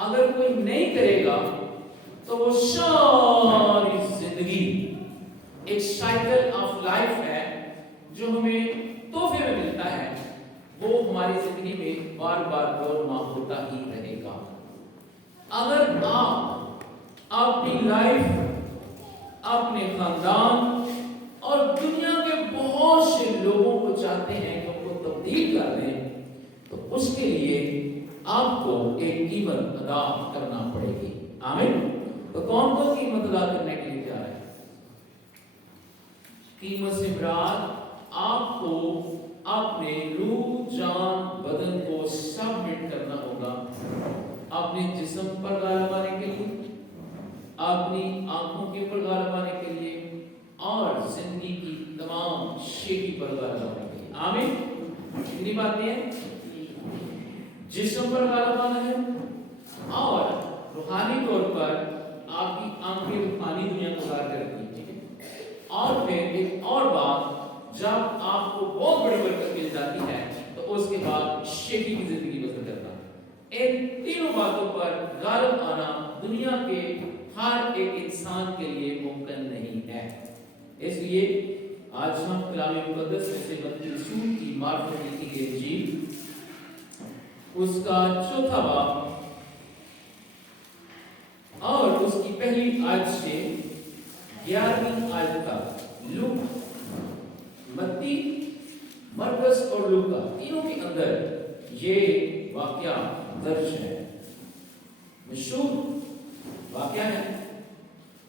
اگر کوئی نہیں کرے گا تو وہ ساری زندگی ایک سائیکل آف لائف ہے جو ہمیں تحفے میں ملتا ہے، وہ ہماری زندگی میں بار بار رونما ہوتا ہی رہے گا۔ اگر آپ اپنی لائف، اپنے خاندان اور دنیا کے بہت سے لوگوں کو چاہتے ہیں کہ ان کو تبدیل کر دیں، تو اس کے لیے آپ کو ایک قیمت ادا کرنا پڑے گی۔ آمین۔ تو کون کون قیمت ادا کرنے کے لیے جا رہے ہیں؟ قیمت سے مراد آپ کو اپنے روح، جان، بدن کو سبمٹ کرنا ہوگا، اپنے جسم پر غالب آنے کے لیے، اپنی آنکھوں کے اوپر غالب آنے کے لیے، اور زندگی کی تمام شیخی پر غالب آنے کے لیے۔ آمین۔ کتنی باتیں ہیں؟ جسم پر غالب آنا ہے، اور روحانی طور پر آپ کی آنکھیں روحانی دنیا کو ظاہر کرتی ہیں، اور پھر ایک اور بات، جب آپ کو بہت بڑی برکت مل جاتی ہے تو اس کے بعد شیخی کی زندگی بسر کرنا ہے۔ ان تینوں باتوں پر غالب آنا دنیا کے ہر ایک انسان کے لیے ممکن نہیں ہے۔ اس لیے آج ہم کلام مقدس میں سے متی رسول کی معرفت لکھی گئی انجیل اس کا 4 باب اور اس کی پہلی آیت سے 11ویں آیت تک، لوک، متی، مرکز اور لوکا تینوں کے اندر یہ واقعہ درج ہے۔ مشہور واقعہ ہے،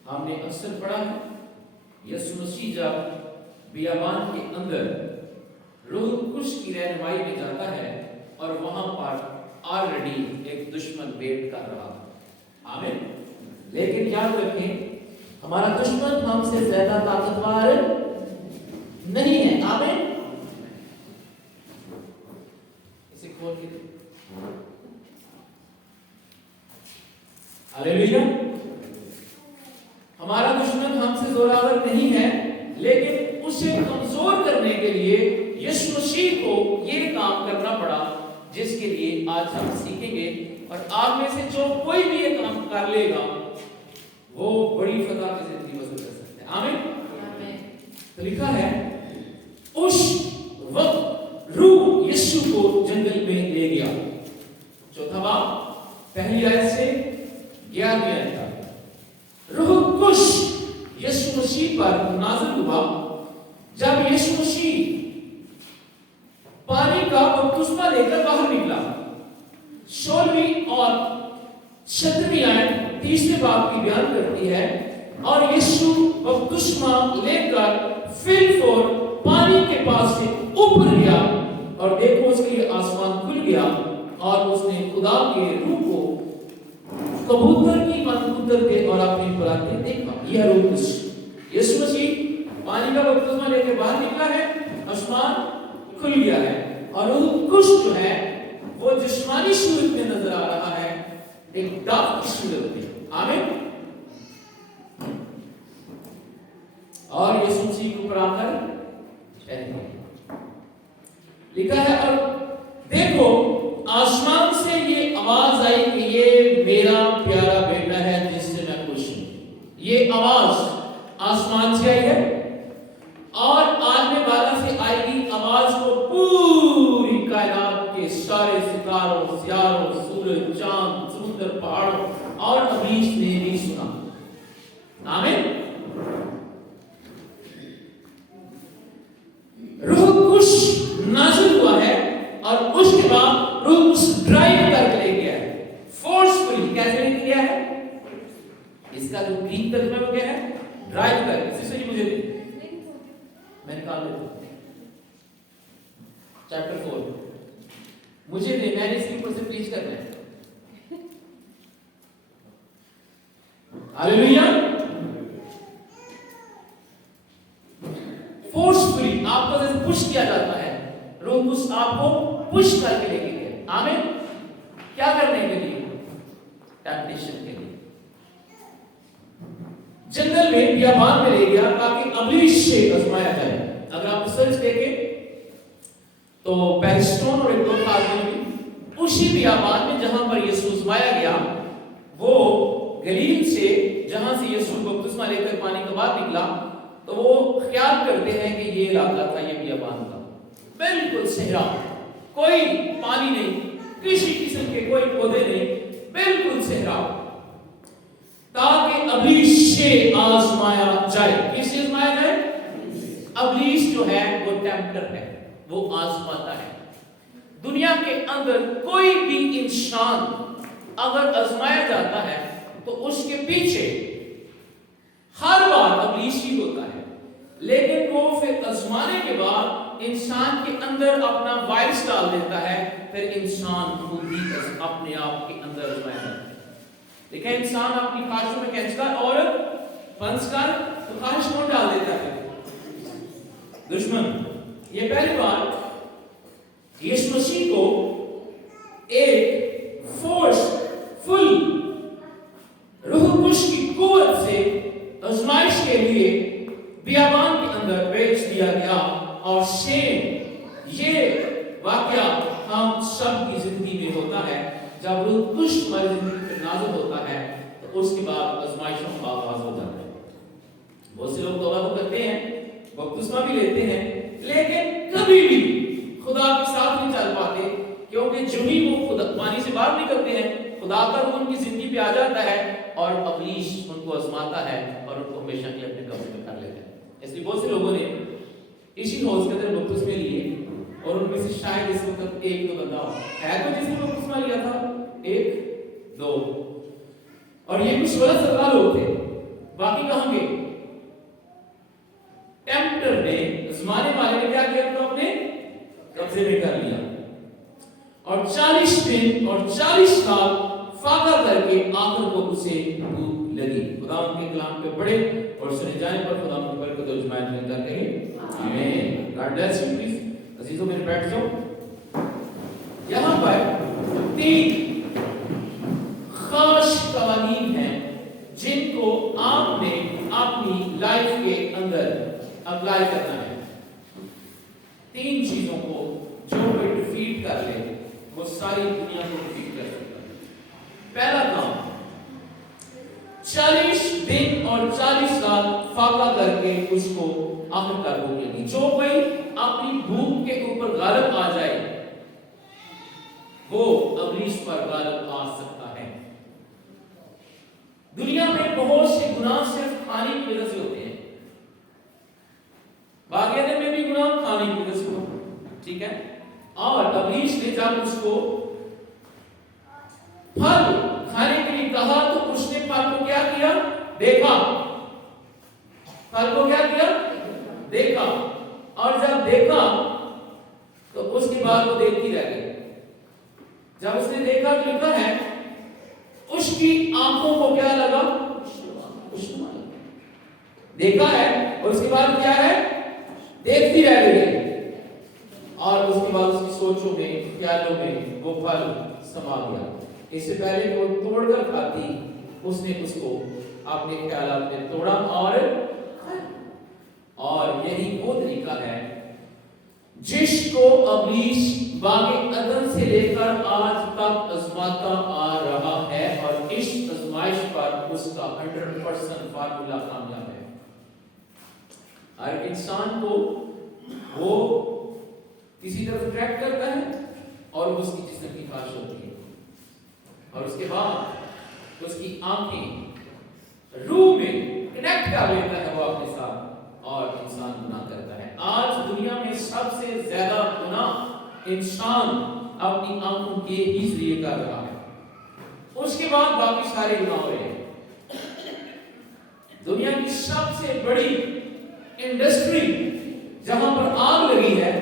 ہم نے اکثر پڑھا ہے۔ یسوع مسیح جب بیابان کے اندر روح القدس کی رہنمائی میں جاتا ہے اور وہاں پر آلریڈی ایک دشمن ویٹ کر رہا تھا۔ آمین۔ لیکن یاد رکھیں، ہمارا دشمن ہم سے زیادہ طاقتور نہیں ہے۔ آمین۔ اسے کھول کے ہاللیلویا۔ ہمارا دشمن ہم سے زوراور نہیں ہے، لیکن اسے کمزور کرنے کے لیے یسوع مسیح کو یہ کام کرنا پڑا، جس کے لیے آج ہم سیکھیں گے۔ اور آپ میں سے جو کوئی بھی یہ کام کر لے گا وہ بڑی فتح کی زندگی بسر کر سکتے ہیں۔ آمین۔ تو لکھا ہے، اس وقت روح یسوع کو جنگل میں لے گیا۔ 4 باب پہلی آیت سے 11ویں آیت تک۔ روح القدس یسوع مسیح پر نازل ہوا جب یسوع مسیح پانی کا بپتسمہ لے کر باہر نکلا۔ 16ویں اور 17ویں آیت تیسرے باب کی بیان کرتی ہے، اور یسوع بپتسمہ لے کر فی الفور پانی کے پاس سے اوپر گیا، اور دیکھو اس کے لیے آسمان کھل گیا، اور اس نے خدا کے روح کو کبوتر کی مانند اترتے اور اپنی پراتے دیکھا۔ یہ روح القدس یسوع مسیح پانی کا بپتسمہ لے کے باہر نکلا ہے، آسمان کھل گیا ہے، اور روح القدس جو ہے وہ جسمانی صورت میں نظر آ رہا ہے، ایک ڈاک کی صورت میں۔ آمین۔ اور یسوع مسیح کو پڑھا کر ٹھہر گئے۔ لکھا ہے، اور دیکھو آسمان سے یہ آواز آئی کہ یہ میرا پیارا بیٹا ہے جس سے میں خوش ہوں۔ یہ آواز آسمان سے آئی ہے، اور عالم بالا سے آئی گی آواز کو پوری کائنات کے سارے ستاروں، سیاروں، سورج، چاند، سمندر، پہاڑوں اور ابلیس نے بھی سنا۔ آمین۔ روح القدس نازل ہوا ہے، اور اس کے بعد روح القدس ڈرائیو کر کے لے گیا ہے، فورسفلی۔ کیسے لے گیا ہے؟ اس کا جو گرین ترجمہ ہو گیا ہے ڈرائیو کر کے۔ سے مجھے دے، میں نکال لیتا ہوں چیپٹر 4 مجھے دے، میں نے اس کے اوپر سے پریچ کرنا ہے۔ ہاللیلویا۔ فورسفلی آپ کو پش کیا جاتا ہے، روح القدس آپ کو پش کر کے لے کے گیا۔ آمین۔ کیا کرنے کے لیے؟ ٹیمپٹیشن کے لیے، جنگل میں، بیابان میں لے گیا تاکہ ابلیس سے آزمایا جائے۔ اگر آپ سرچ دیکھیں تو پیرسٹون اور ایک دو آدمی उसी बियाबान में जहां पर यीशु आजमाया गया, वो गलील से जहां से यीशु बपतिस्मा लेकर पानी के बाद निकला, तो वो ख्याल करते हैं कि ये इलाका था, ये बियाबान था, बिल्कुल सहरा, कोई पानी नहीं, किसी किस्म के कोई पौधे नहीं, बिल्कुल सहरा, ताकि अबलीस से आजमाया जाए। किससे आजमाया जाए? अबलीस जो है वो टेम्पटर है, वो आजमाता है। दुनिया के अंदर कोई भी इंसान अगर आजमाया जाता है तो उसके पीछे हर बार अबलीस ही होता है, लेकिन वो फिर आजमाने के बाद इंसान के अंदर अपना वाइस डाल देता है, फिर इंसान खुद ही अपने आप के अंदर आजमाया जाता है। देखिए, इंसान अपनी ख्वाहिशों में खींचकर और फंसकर तो ख्वाहिश में डाल देता है दुश्मन। ये पहली बार यीशु मसीह को एक फोर्स फुल रूह कुश की कुव्वत से आजमाइश के लिए बियाबान के अंदर भेज दिया गया। और सेम ये वाकया हम सब की जिंदगी में होता है। जब रूह कुश हमारी जिंदगी पर नाज़िल होता है तो उसके बाद आजमाइशों का आगाज हो जाता है। बहुत से लोग तौबा तो करते हैं, बपतिस्मा भी लेते हैं, लेकिन कभी भी खुदा के साथ नहीं चल पाते, क्योंकि जो ही वो खुदा पानी से बाहर निकलते हैं, खुदा का रूह उनकी जिंदगी पे आ जाता है और अबलीस उनको आजमाता है और उनको हमेशा के अपने कब्जे में कर लेता है। इसलिए बहुत से लोगों ने इसी हौज के अंदर बपतिस्मे लिए और उनमें से शायद इस वक्त एक दो बंदा है तो जिसने बपतिस्मा लिया था, एक दो, और ये भी 16-17 लोग थे, बाकी कहां गए? टेम्पटर ने, आजमाने वाले ने क्या किया? तो अपने कब्जे में कर लिया और 40 दिन और 40 साल फाका करके आखिर को उसे भूख लगी। खुदा उनके कलाम पे पढ़े और सुने जाने पर खुदा उनकी बरकत और इजमायत मिलता रहे। आमीन। God bless you. प्लीज अजीजों, मेरे बैठ जाओ। यहां पर 3 खास कवानीन हैं जिनको आपने अपनी लाइफ के अंदर अप्लाई करना है। 3 चीजों को जो कोई डिफीट कर ले वो सारी दुनिया को डिफीट कर सकता है। पहला काम, 40 दिन और 40 साल फाका करके उसको आखिरकार भूख लगी। जो कोई अपनी भूख के ऊपर गालिब आ जाए वो अबलीस पर गालिब आ सकता है। दुनिया में बहुत से गुनाह सिर्फ खाने की वजह से होते हैं। बागेदे में भी गुनाह खाने की वजह से हुआ, ठीक है। और अबलीस ने जब उसको फल खाने के लिए कहा तो उसने फल को क्या किया? देखा। फल को क्या किया? देखा। और जब देखा तो उसके बाद वो देखती रह गई। जब उसने देखा तो लिखा है उसकी आंखों को क्या लगा? देखा है और उसके बाद क्या है? देखती रह गई। और उसके बाद उसकी सोचों में, ख्यालों में वो फल समा गया। इससे पहले वो तोड़कर खाती, उसने उसको अपने ख्यालात में तोड़ा और यही वो तरीका है जिसको अबलीस बागे अदन से लेकर आज तक आजमाता आ रहा है, और इस आजमाइश पर उसका 100% फार्मूला कामयाब है। हर इंसान को वो किसी तरफ अट्रैक्ट करता है और उसकी जिस्म की ख्वाहिश होती है, और उसके बाद उसकी आंखें रूह में कनेक्ट कर लेता है वो अपने साथ, और इंसान गुनाह करता है। आज दुनिया में सबसे ज्यादा गुनाह इंसान अपनी आंखों के ही जरिए कर रहा है, उसके बाद बाकी सारे गुनाह हो रहे हैं। दुनिया की सबसे बड़ी इंडस्ट्री जहां पर आग लगी है,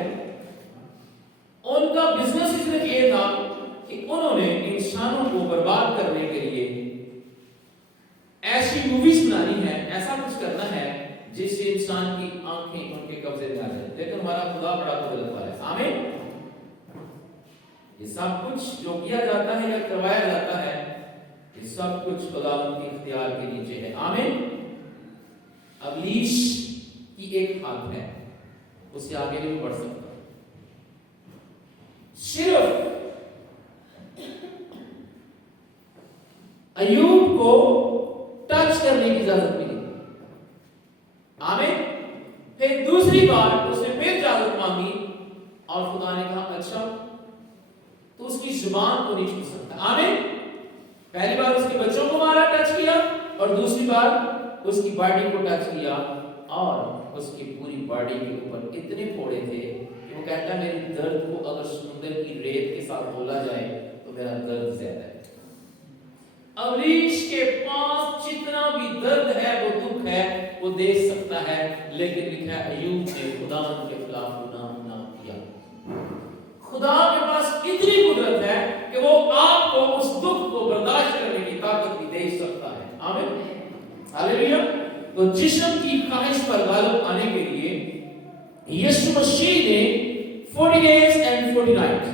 उनका बिजनेस सिर्फ ये था कि उन्होंने इंसानों को बर्बाद करने के लिए ऐसी मूवीज बनानी है, ऐसा कुछ करना है जिससे इंसान की आंखें उनके कब्जे में आ जाए। लेकिन हमारा खुदा बड़ा कुदरत है। आमीन। ये सब कुछ जो किया जाता है या करवाया जाता है, ये सब कुछ खुदा के इख्तियार के नीचे है। आमीन। अबलीस की एक हाथ है, उससे आगे नहीं बढ़ सकता। सिर्फ अय्यूब को टच करने की इजाजत मिली। आमीन। फिर दूसरी बार उसने फिर इजाजत मांगी और खुदा ने कहा अच्छा तो उसकी जुबान को नहीं छू सकता। आमीन। पहली बार उसके बच्चों को मारा, टच किया, और दूसरी बार उसकी बॉडी को टच किया और उसकी पूरी बॉडी के ऊपर इतने फोड़े थे कि वो कहता है मेरी दर्द को अगर समुद्र की रेत के साथ बोला जाए तो मेरा दर्द ज्यादा है। अवरीश के पास जितना भी दर्द है वो दुख है वो देख सकता है, लेकिन लिखा है अय्यूब ने खुदा के खिलाफ गुनाह ना किया। खुदा के पास इतनी कुदरत है कि वो आपको उस दुख को बर्दाश्त करने की ताकत भी दे सकता है। आमीन। हालेलुया। तो जिस्म की ख्वाहिश पर गालिब आने के लिए यीशु मसीह ने 40 days and 40 nights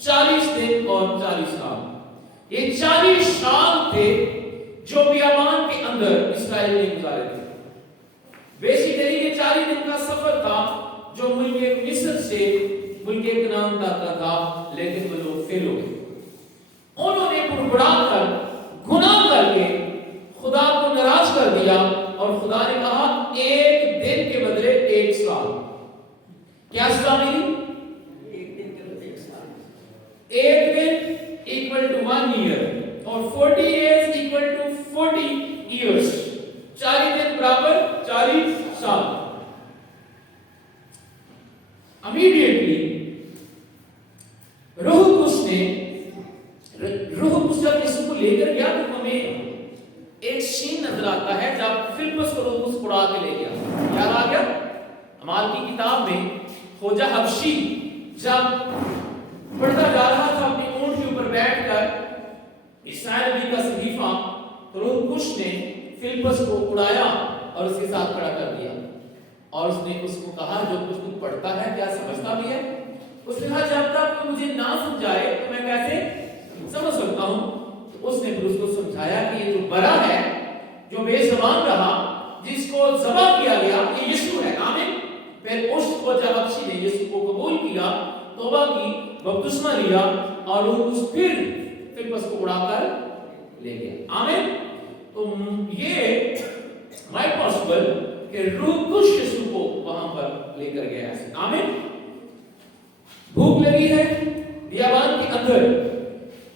40 दिन और 40 साल, ये 40 साल थे जो बियाबान के अंदर इस्राएल ने गुजारे थे। बेसिकली ये 40 दिन का सफर था जो मुल्क मिस्र से मुल्क कनान तक का था, लेकिन वो लोग फेल हो गए। उन्होंने बुड़बुड़ा कर गुनाह करके खुदा को नाराज कर दिया और खुदा ने कहा एक दिन के बदले एक साल। क्या सजा मिली? एक दिन के बदले एक साल। एक दिन इक्वल टू 1 ईयर और 40 days इक्वल टू 40 years। 40 दिन बराबर 40 साल। इमीडिएटली रूह कुछ जब यीशु को लेकर गया तो हमें एक सीन नजर आता है जब फिलिप्पुस को रूह कुछ उड़ा के ले गया। क्या आ गया? अमाल की किताब में खोजा हबशी जब पढ़ता जा रहा था अपनी ऊंट के ऊपर बैठकर इस्राएल नबी का सहीफा, तो रूह कुछ ने फिलिप्पुस को उड़ाया और उसके साथ खड़ा कर दिया और उसने उसको कहा जो कुछ तू पढ़ता है क्या समझता भी है? उसने कहा जब तक मुझे ना समझाए तो मैं कैसे समझ सकता हूं। तो उसने फिर उसको समझाया कि ये जो बरा है, जो बेज़बान रहा, जिसको ज़बह किया गया, ये यीशु है। आमीन। फिर उसको जब हबशी ने यीशु को कबूल किया, तौबा की, बपतिस्मा लिया और उस फिर फिलिप्पुस को उड़ाकर ले गया। आमीन। तो ये माय पॉसिबल कि रूह कुछ यीशु को वहां पर लेकर गया। आमीन। भूख लगी है बियाबान के अंदर,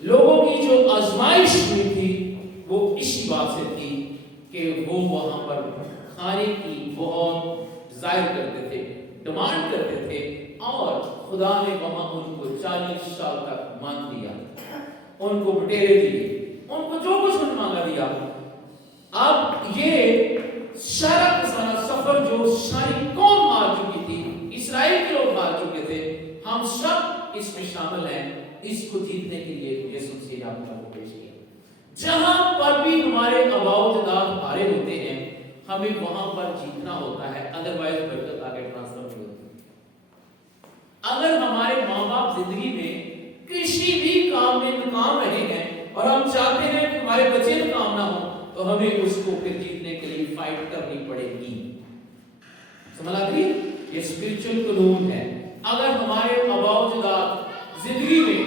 लोगों की जो आजमाइश हुई थी वो इसी बात से थी कि वो वहां पर खाने की बहुत जाहिर करते थे, डिमांड करते थे, और खुदा ने वहां उनको 40 साल तक मान दिया, उनको बटेरे दिए, उनको जो कुछ उन्होंने मांगा दिया। अब ये सारा का सारा सफर जो सारी कौम मार चुकी थी, इस्राएल के लोग मार चुके थे, हम सब इसमें शामिल हैं। इसको जीतने के लिए यीशु मसीह ने अपना को पेश किया। जहां पर भी हमारे अबाउतदार हारे होते हैं, हमें वहां पर जीतना होता है, अदरवाइज बरकत आगे ट्रांसफर नहीं होती। अगर हमारे माँ-बाप जिंदगी में किसी भी काम में नाकाम रहे हैं और हम चाहते हैं कि हमारे बच्चे नाकाम ना हो, तो हमें उसको फिर जीतने के लिए फाइट करनी पड़ेगी। समझ आ गई? ये स्पिरिचुअल कानून है। अगर हमारे अबाउतदार जिंदगी में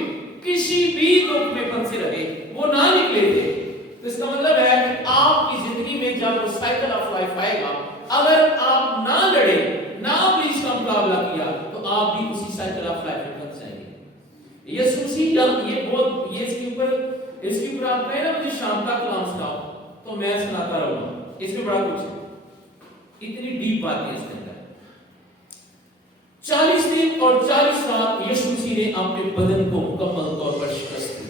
किसी भी दुख में फंसे रहे, वो ना निकले थे, तो इसका मतलब है कि आपकी जिंदगी में जब साइकिल ऑफ लाइफ आएगा, अगर आप ना लड़े, ना प्लीज का मुकाबला किया, तो आप भी उसी साइकिल ऑफ लाइफ में फंस जाएंगे। यीशु मसीह जब ये इसके ऊपर आप कहें ना मुझे शाम तक कलाम सुनाओ, तो मैं सुनाता रहूंगा। इसमें बड़ा कुछ है, इतनी डीप बात है इसके अंदर। 40 दिन और 40 रात यीशु मसीह ने अपने बदन को मुकम्मल तौर पर शिकस्त दी।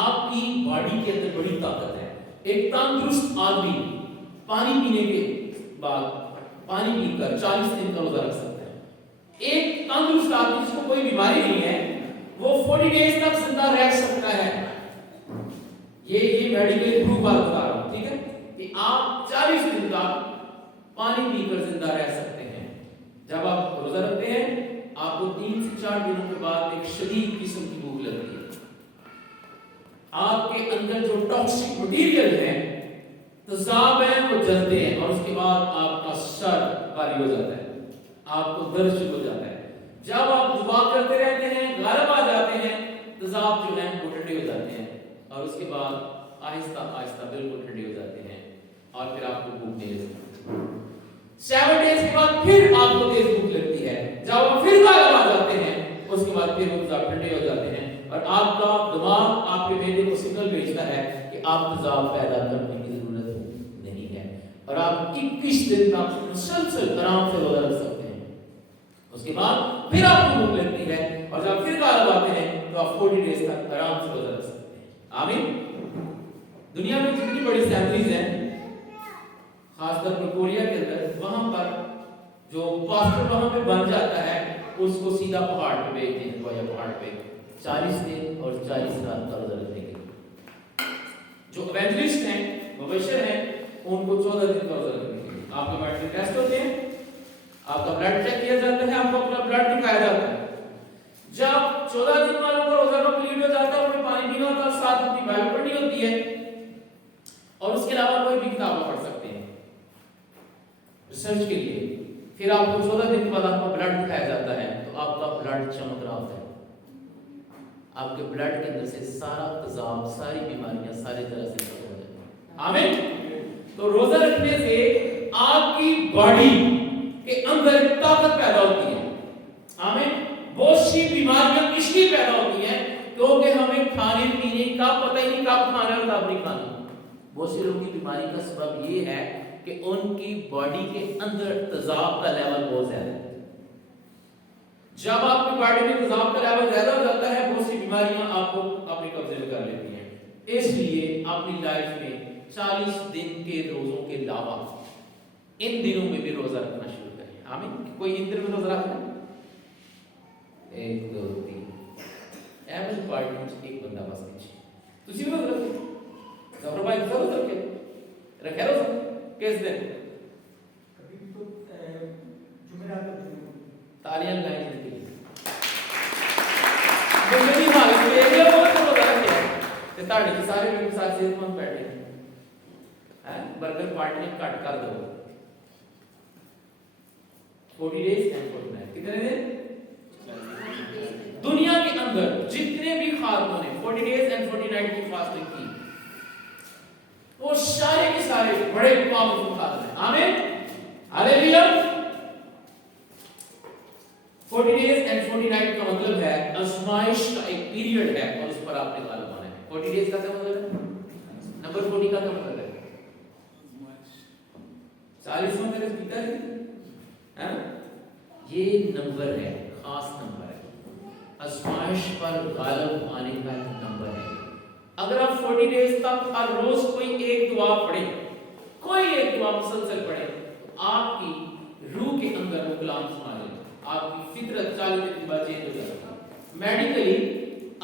आपकी बॉडी के अंदर बड़ी ताकत है। एक तंदुरुस्त आदमी पानी पीने के बाद पानी पीकर 40 दिन का रोजा रख सकता है। एक तंदुरुस्त आदमी जिसको कोई बीमारी नहीं है, वो 40 डेज तक जिंदा रह सकता है। ये मेडिकल प्रूफ बात बता रहा हूं, ठीक है, कि आप 40 दिन तक पानी पीकर जिंदा रह सकते हैं। जब आप रोजा रखते हैं, आपको 3 से 4 दिनों के बाद एक शदीद किस्म की भूख लगती है। आपके अंदर जो टॉक्सिक मटेरियल है, तेजाब है, वो जलते हैं और उसके बाद आपका सर भारी हो जाता है, आपको दर्द शुरू हो जाता है। जब आप दुआ करते रहते हैं, गालिब आ जाते हैं, तेजाब जो है वो ठंडे हो जाते हैं और اور اس کے بعد آہستہ آہستہ بالکل ٹھنڈے ہو جاتے ہیں اور پھر آپ کو بھوک نہیں لگتی. 7 ڈیز کے بعد پھر آپ کو تیز بھوک لگتی ہے. جب آپ پھر غالب آ جاتے ہیں اس کے بعد پھر وہ تیزاب ٹھنڈے ہو جاتے ہیں اور آپ کا دماغ آپ کے معدے کو سگنل بھیجتا ہے کہ آپ تیزاب پیدا کرنے کی ضرورت نہیں ہے اور آپ 21 دن تک مسلسل آرام سے روزہ رکھ سکتے ہیں. اس کے بعد پھر آپ کو بھوک لگتی ہے اور جب پھر غالب آتے ہیں تو آپ 40 ڈیز تک آرام سے روزہ رکھ سکتے ہیں. آمین. دنیا میں جتنی بڑی اسمبلیز ہیں خاص طور پر کوریا کے اندر, وہاں پر جو پاسٹر وہاں پہ بن جاتا ہے اس کو سیدھا پہاڑ پہ بھیجتے ہیں یا پہاڑ پہ 40 دن اور 40 رات کا روزہ رکھنے کے لیے. جو ایونجلسٹ ہیں, مبشر ہیں, ان کو 14 دن کا روزہ رکھنے کے لیے. آپ کے میڈیکل ٹیسٹ ہوتے ہیں, آپ کا بلڈ چیک کیا جاتا ہے, آپ کو اپنا بلڈ دکھایا جاتا ہے. جب 14 دن والوں کا روزہ کمپلیٹ ہو جاتا ہے, انہیں پانی پینا ہوتا ہے, ساتھ اپنی بائبل پڑھنی ہوتی ہے اور اس کے علاوہ کوئی بھی کتاب پڑھ سکتے ہیں ریسرچ کے لیے. پھر آپ کو 14 دن کے بعد آپ کا بلڈ دکھایا جاتا ہے تو آپ کا بلڈ چمک رہا ہوتا ہے. آپ کے بلڈ کے اندر سے سارا تیزاب, ساری بیماریاں سارے طرح سے ختم ہو جاتی ہیں. آمین. تو روزہ رکھنے سے آپ کی باڈی کے اندر طاقت پیدا ہوتی ہے. آمین. بہت سی بیماریاں اس لیے پیدا ہوتی ہیں کیونکہ ہمیں کھانے پینے کا پتہ ہی نہیں کب کھانا ہے کب نہیں کھانا. بہت سے لوگوں کی بیماری کا سبب یہ ہے کہ ان کی باڈی کے اندر تیزاب کا لیول بہت زیادہ ہے. جب آپ کی باڈی میں تیزاب کا لیول زیادہ ہو جاتا ہے, بہت سی بیماریاں آپ کو اپنے قبضے میں کر لیتی ہیں. اس لیے اپنی لائف میں 40 دن کے روزوں کے علاوہ ان دنوں میں بھی روزہ رکھنا شروع کریں. آمین. کوئی ان دنوں میں روزہ رکھنا ہے؟ 1 2 3 ایوریج پارٹی میں ایک بندہ بس نیچے. تسی بھی روزہ رکھو. ظفر بھائی ضرور رکھے روزہ. کس دن؟ کبھی تو جمعرات کو. تالیاں لگائیں جن کے لیے. جمعے کی بات ہے یہ وہ تو روزہ رکھے تے تاڑی کے سارے لوگ ساتھ صحت مند بیٹھے ہیں. برگر پارٹی نے کٹ کر دو. 40 days and 49 کتنے دن؟ دنیا کے اندر جتنے بھی خاتموں نے 40 days and 49 کی فاسٹنگ کی وہ سارے کے سارے بڑے پاورفل خاتمے ہیں. آمین. ہاللیلویا. 40 days and 49 کا مطلب ہے آزمائش کا ایک پیریڈ ہے اور اس پر آپ نے غالب آنا ہے. 40 days کا کیا مطلب ہے؟ نمبر 40 کا کیا مطلب ہے؟ 40 میں تیرے پیتا ہے یہ نمبر ہے, خاص نمبر ہے, آزمائش پر غالب آنے کا ایک نمبر ہے. اگر آپ 40 ڈیز تک ہر روز کوئی ایک دعا پڑھیں, کوئی ایک دعا مسلسل پڑھیں, تو آپ کی روح کے اندر وہ کلام سنا لے, آپ کی فطرت 40 دن کے بعد چینج ہو جاتی ہے. میڈیکلی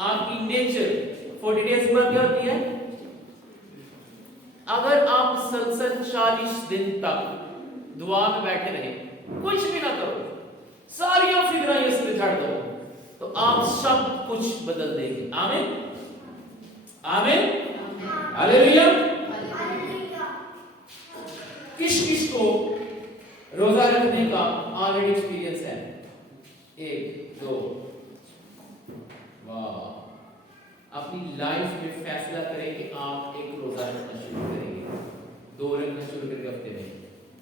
آپ کی نیچر 40 ڈیز کے بعد کیا ہوتی ہے؟ اگر آپ مسلسل 40 دن تک دعا میں بیٹھے رہیں, کچھ بھی نہ کرو, ساری فکریں یہ سے جھاڑ دو, تو آپ سب کچھ بدل دیں گے. آمین. آمین. ہاللیلویا. کس کو روزہ رکھنے کا آلریڈی ایکسپیرینس ہے؟ 1 2 واہ. اپنی لائف میں فیصلہ کریں کہ آپ ایک روزہ رکھنا شروع کریں گے, 2 رکھنا شروع کریں گے ہفتے میں,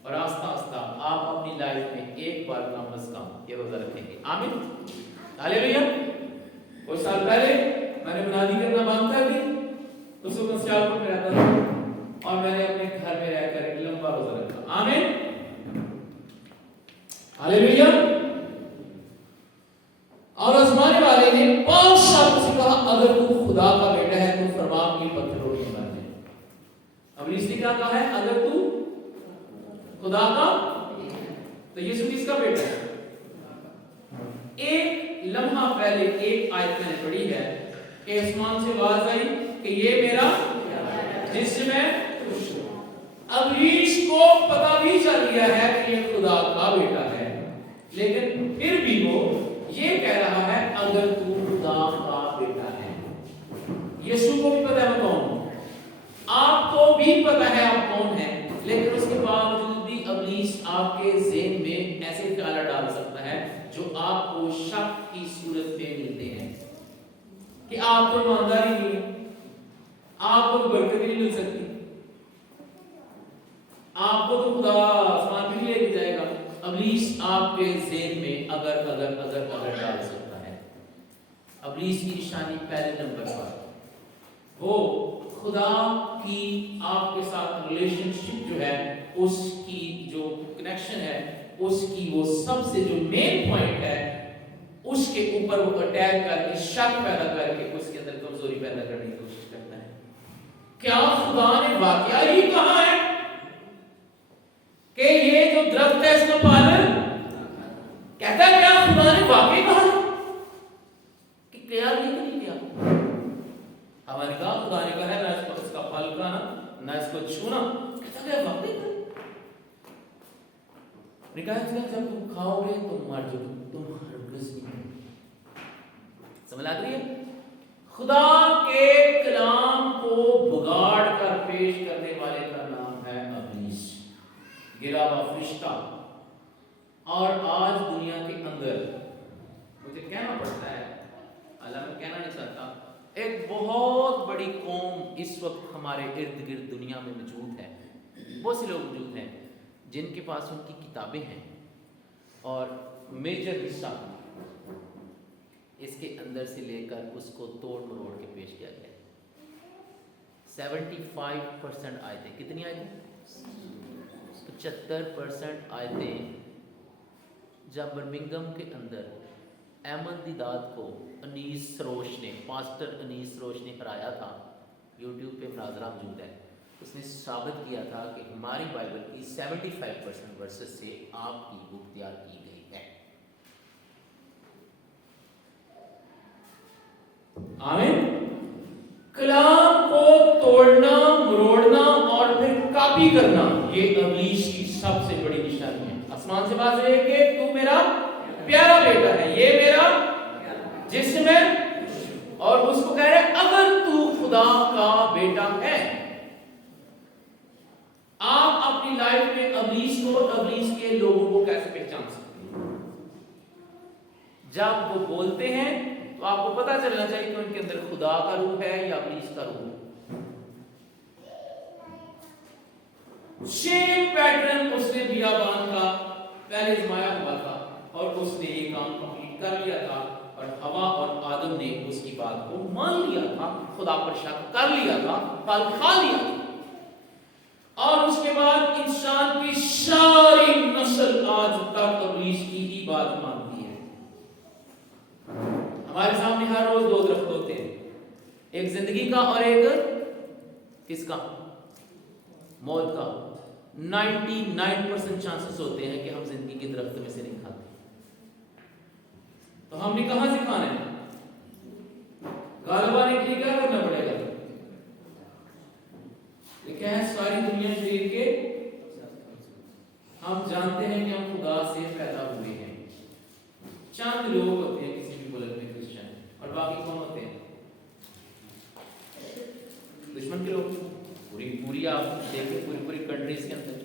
اور آہستہ آہستہ آپ اپنی لائف میں ایک بار کم از کم یہ روزہ رکھیں گے. آمین. ہاللیلویا. کچھ سال پہلے میں نے منادی کرنا بند کر دی, اس وقت سیالکوٹ میں رہتا تھا اور میں نے اپنے گھر میں رہ کر ایک لمبا روزہ رکھا. آمین. ہاللیلویا. اور آزمانے والے نے 5 شخص سے کہا اگر تو خدا کا بیٹا ہے تو فرما کہ پتھر روٹی بن جائے. اب اس نے کیا کہا ہے؟ اگر تو خدا کا, تو یسوع کس کا بیٹا ہے؟ ایک لمحہ پہلے ایک آیت میں نے پڑھی ہے کہ آسمان سے آواز آئی کہ یہ میرا جس سے میں خوش ہوں. ابلیس کو پتہ بھی چل گیا ہے کہ یہ خدا کا بیٹا ہے, لیکن پھر بھی وہ یہ کہہ رہا ہے اگر تو خدا کا بیٹا ہے. یسوع کو بھی پتہ ہے میں کون ہوں, آپ کو بھی پتہ ہے آپ کون ہیں, لیکن اس کے باوجود بھی ابلیس آپ کے ذہن میں ایسے خیالات ڈال سکتا ہے جو آپ کو شک کی صورت میں ملتے ہیں کہ آپ تو ایمانداری نہیں ہے, सकती। आपको तो खुदा आसमान पे लेके जाएगा, इब्लीस आपके ज़हन में अगर डाल सकता है। इब्लीस की निशानी पहले नंबर पर वो खुदा की आपके साथ रिलेशनशिप जो है, उसकी जो कनेक्शन है, उसकी वो सबसे जो मेन पॉइंट है, उसके ऊपर वो अटैक करके शक पैदा करके उसके अंदर कमजोरी पैदा करने की कोशिश करता है। क्या खुदा ने वाकया ही कहा है कि ये जो दरख्त है इसका पालन कहता है? क्या खुदा ने वाकई कहा कि क्या ये नहीं किया? हमारे कहा खुदा ने कहा है ना इसको, इसका फल खाना, ना इसको छूना, कहता है वाकई कर। निकाह जब तुम खाओगे तुम मर जाओगे, तुम हरगिज़ नहीं। समझ लग रही है? खुदा के कलाम को बिगाड़ कर पेश करने वाले का नाम है इब्लीस, गिरा हुआ फरिश्ता। और आज दुनिया के अंदर मुझे कहना पड़ता है, अल्लाह मैं कहना नहीं चाहता, एक बहुत बड़ी कौम इस वक्त हमारे इर्द गिर्द दुनिया में मौजूद है। बहुत से लोग मौजूद हैं जिनके पास उनकी किताबें हैं और मेजर हिस्सा इसके अंदर से लेकर उसको तोड़ मरोड़ के पेश किया गया है। 75% आयतें, कितनी आयतें? 75% आयतें जब बर्मिंघम के अंदर अहमद दीदात को अनीस सरोश ने, पास्टर अनीस सरोश ने हराया था, यूट्यूब पे मुनाज़रा मौजूद है, उसने साबित किया था कि हमारी बाइबल की 75% वर्सेस से आपकी बुक तैयार की गई है। आमीन। कलाम को तोड़ना, मरोड़ना और फिर कॉपी करना, ये इब्लीस की सबसे बड़ी निशानी है। आसमान से बात है कि तू मेरा प्यारा बेटा है, ये मेरा जिस्म है, और उसको कह रहे अगर तू खुदा का बेटा है। आप अपनी लाइफ में इब्लीस को, इब्लीस के लोगों को कैसे पहचान सकते हैं? जब वो बोलते हैं तो आपको पता चलना चाहिए कि उनके अंदर खुदा का रूह है या इब्लीस का रूह। सेम पैटर्न उसने बियाबान का पहले आजमाया हुआ था और उसने ये काम कंप्लीट कर लिया था, और हवा और आदम ने उसकी बात को मान लिया था, खुदा पर शक कर लिया था, फल खा लिया था, और उसके बाद इंसान की सारी नस्ल आज तक इब्लीस की ही बात मानती है। हमारे सामने हर रोज दो दरख्त होते हैं, एक जिंदगी का और एक किसका? मौत का। 99% चांसेस होते हैं कि हम जिंदगी के दरख्त में से नहीं खाते। तो हमने कहां से खाना है? गालिब आने के लिए क्या करना पड़ेगा? लिखा है सारी दुनिया शरीर के, हम जानते हैं कि हम खुदा से पैदा हुए हैं। चंद लोग होते हैं किसी भी मुल्क में क्रिश्चियन, और बाकी कौन होते हैं? दुश्मन के लोग। पूरी आप देखें पूरी कंट्रीज के अंदर।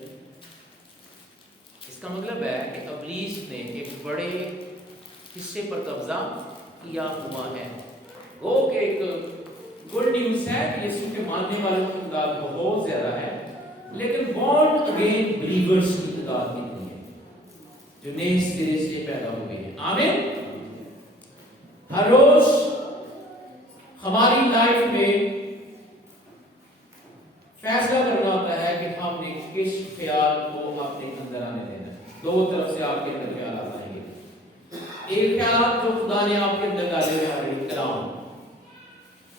इसका मतलब है कि इब्लीस ने एक बड़े हिस्से पर कब्जा किया हुआ है। वो कि एक गुड न्यूज़ है कि यीशु के मानने वालों की तादाद बहुत ज्यादा है, लेकिन बॉर्न अगेन बिलीवर्स की तादाद कितनी है जो नए सिरे से पैदा हुए हैं? आमीन। हर रोज हमारी लाइफ में फैसला करना होता है कि हमने किस ख्याल को अपने अंदर आने देना है। दो तरफ से आपके अंदर ख्याल आता है। एक ख्याल जो खुदा ने आपके अंदर डाले हुए हैं, कलाम,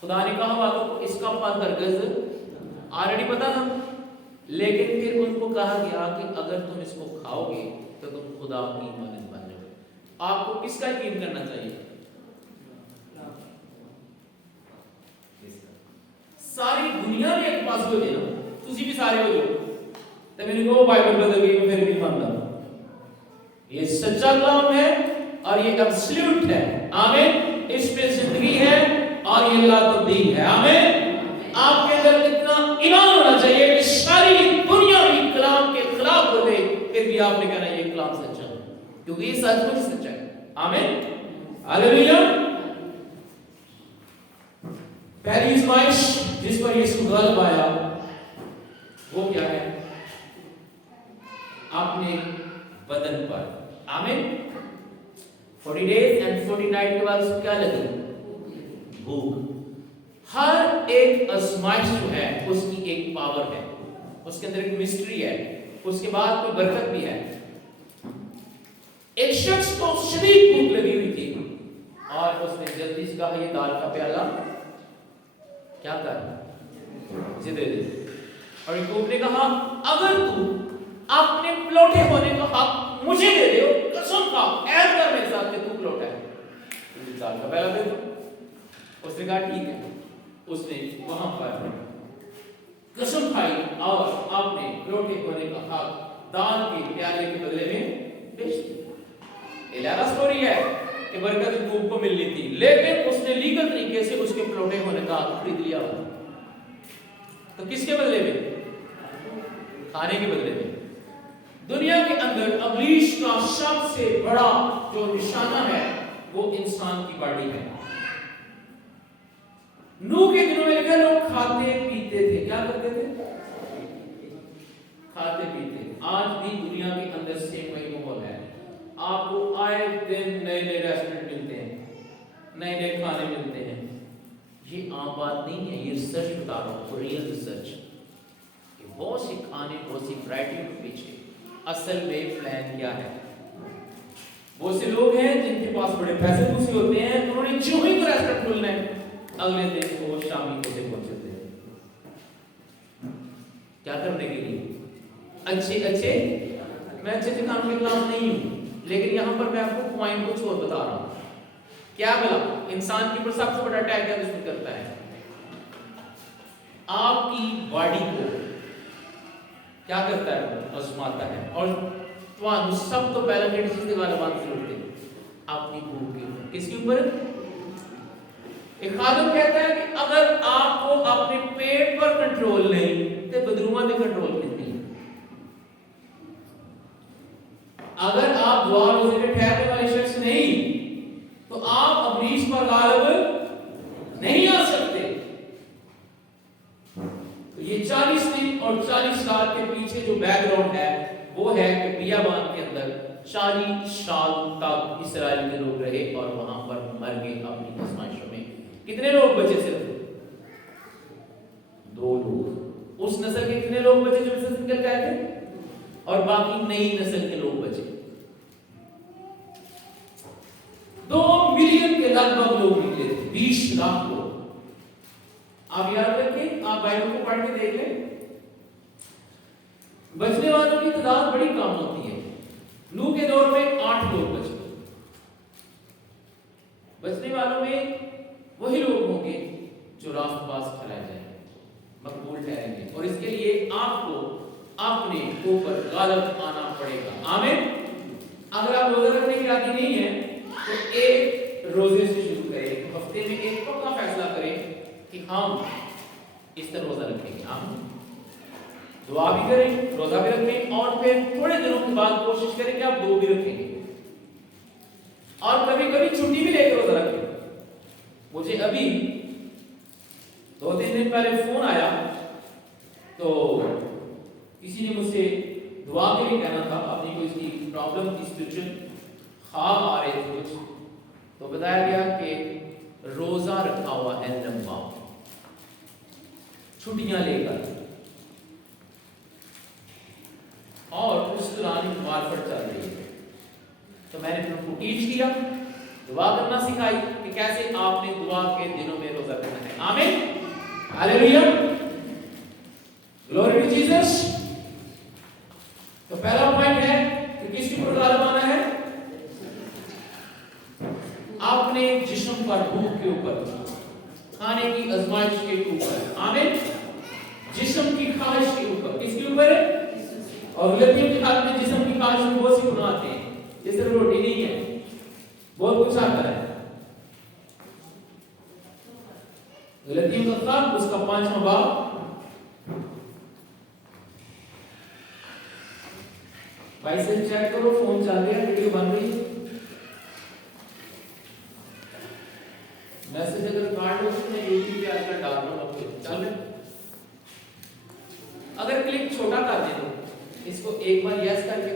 खुदा ने कहा तो इसका फल हरगिज़ ऑलरेडी पता था, लेकिन फिर उनको कहा गया कि अगर तुम इसको खाओगे तो तुम खुदा की मानद बन जाओगे। आपको किसका यकीन करना चाहिए? सारी दुनिया में एक पास हो जाए ना, तुसी भी सारे हो जाओ, तो मेरे को बाइबल बदल गई, मैं फिर भी मानता हूं ये सच्चा कलाम है और ये एब्सोल्यूट है। आमीन। इसमें जिंदगी है और ये ला तब्दील है। आमीन। आपके अंदर इतना ईमान होना चाहिए कि सारी दुनिया भी कलाम के खिलाफ बोले, फिर भी आपने कहना ये कलाम सच्चा है, क्योंकि ये सचमुच सच्चा है। आमीन। हालेलुया। पहली आजमाइश जिस पर यीशु गलत आया वो क्या है? अपने बदन पर। आमीन। 40 days and 40 night के बाद उसको क्या लगी? भूख। हर एक आजमाइश जो है उसकी एक पावर है, उसके अंदर एक मिस्ट्री है, उसके बाद कोई बरकत भी है। एक शख्स को शदीद भूख लगी हुई थी और उसने जल्दी से कहा, ये दाल का प्याला क्या कर मुझे दे दे। और याकूब ने कहा, अगर तू अपने प्लौठे होने का हक मुझे दे दे, कसम खा, ऐड कर मेरे साथ कि तू प्लौठा है, मुझे दाल का प्याला दे दो। उसने कहा ठीक है। उसने वहां पर कसम खाई और अपने प्लौठे होने का हक दाल के प्याले के बदले में बेच दिया। इलावा स्टोरी है कि बरकत याकूब को मिलनी थी, लेकिन उसने लीगल तरीके से उसके प्लौठे होने का हक खरीद लिया। तो किसके बदले में? खाने के बदले में। दुनिया के अंदर इब्लीस का सबसे बड़ा जो निशाना है वो इंसान की बॉडी है। नूह के दिनों में लिखा, लोग खाते पीते थे। क्या करते थे? खाते पीते। आज भी दुनिया के अंदर सेम वही माहौल है। आपको आए दिन नए नए रेस्टोरेंट मिलते हैं, नए नए खाने मिलते हैं। ये आम बात नहीं है, ये सच बता रहा हूँ, रियल रिसर्च। बहुत सी खाने, बहुत सी वैरायटी के पीछे असल में प्लान क्या है? बहुत से लोग हैं जिनके पास बड़े पैसे पूसे होते हैं, उन्होंने जो ही तो रेस्टोरेंट खोलना है, अगले दिन वो शामी को पहुंचते हैं। क्या करने के लिए? अच्छे मैं अच्छे काम के खिलाफ नहीं हूं, लेकिन यहां पर मैं आपको पॉइंट कुछ और बता रहा हूं। क्या बोला? इंसान के ऊपर सबसे बड़ा अटैक क्या दुश्मन करता है? आपकी बॉडी को क्या करता है? आजमाता है। और तो सब तो पहले किस चीज के बारे में सुनते हैं? अपनी भूख के ऊपर। किसके ऊपर? एक खादिम कहता है कि अगर आपको अपने पेट पर कंट्रोल नहीं तो बदरूमा पे कंट्रोल कितनी है। अगर आप दुआ रोजे में ठहरने वाले शख्स नहीं तो आप इब्लीस पर गालिब नहीं आ सकते। तो ये 40 दिन और 40 साल के पीछे जो बैकग्राउंड है वो है कि बियाबान के अंदर 40 साल तक इस्राएल के लोग रहे और वहां पर मर गए अपनी आजमाइशों में। कितने लोग बचे? सिर्फ 2 लोग। उस नस्ल के कितने लोग बचे जो इससे निकल गए थे? और बाकी नई नस्ल के लोग बचे। 2 मिलियन के लगभग लोग निकले थे, 20 लाख लोग। आप याद रखें, आप बाइबल को पढ़ के देख लें, बचने वालों की तादाद बड़ी कम होती है। नूह के दौर में 8 लोग बचे। बचने वालों में वही लोग होंगे जो रास्त पास चलाए जाएंगे, मकबूल ठहरेंगे। और इसके लिए आपको अपने ऊपर गालिब आना पड़ेगा। आमीन। अगर आप रोजा रखने की आदि नहीं है तो एक रोजे से शुरू करें। हफ्ते में एक पक्का फैसला करें कि हम इस तरह रोजा रखेंगे। आमीन। दुआ भी करें, रोजा भी रखें, और फिर थोड़े दिनों के बाद कोशिश करें कि आप 2 भी रखेंगे, और कभी कभी छुट्टी भी लेकर रोजा रखें। मुझे अभी 2-3 दिन पहले फोन आया, तो किसी ने मुझसे दुआ के लिए कहना था, अपनी कोई इसकी प्रॉब्लम की सिचुएशन, ख्वाब आ रहे थे कुछ, तो बताया गया कि रोजा रखा हुआ है लंबा, छुट्टियां लेकर, और उस दौरान मार्फत चल रही है। तो मैंने फिर उनको टीच किया, दुआ करना सिखाई कि कैसे आपने दुआ के दिनों में रोजा रखना है। आमीन। हालेलुया। Glory to Jesus. तो पहला पॉइंट है कि किसके ऊपर गालिब आना है? अपने जिस्म पर, भूख के ऊपर, खाने की आजमाइश के ऊपर। आमीन। जिस्म की ख्वाहिश के ऊपर। किसके ऊपर? और गलतियों के हाथ में जिस्म की ख्वाहिश में बहुत सी गुनाह आते हैं। ये सिर्फ रोटी नहीं है, बहुत कुछ आता है। गलतियों का काम, उसका 5वां बाब। भाई से चेक करो, फोन चल रहा है, वीडियो बन रही है, मैसेज अगर कार्ड हो तो मैं यूट्यूब पे आकर डाल रहा हूं, आपको चल रहा है। अगर क्लिक छोटा कर दे तो इसको एक बार यस करके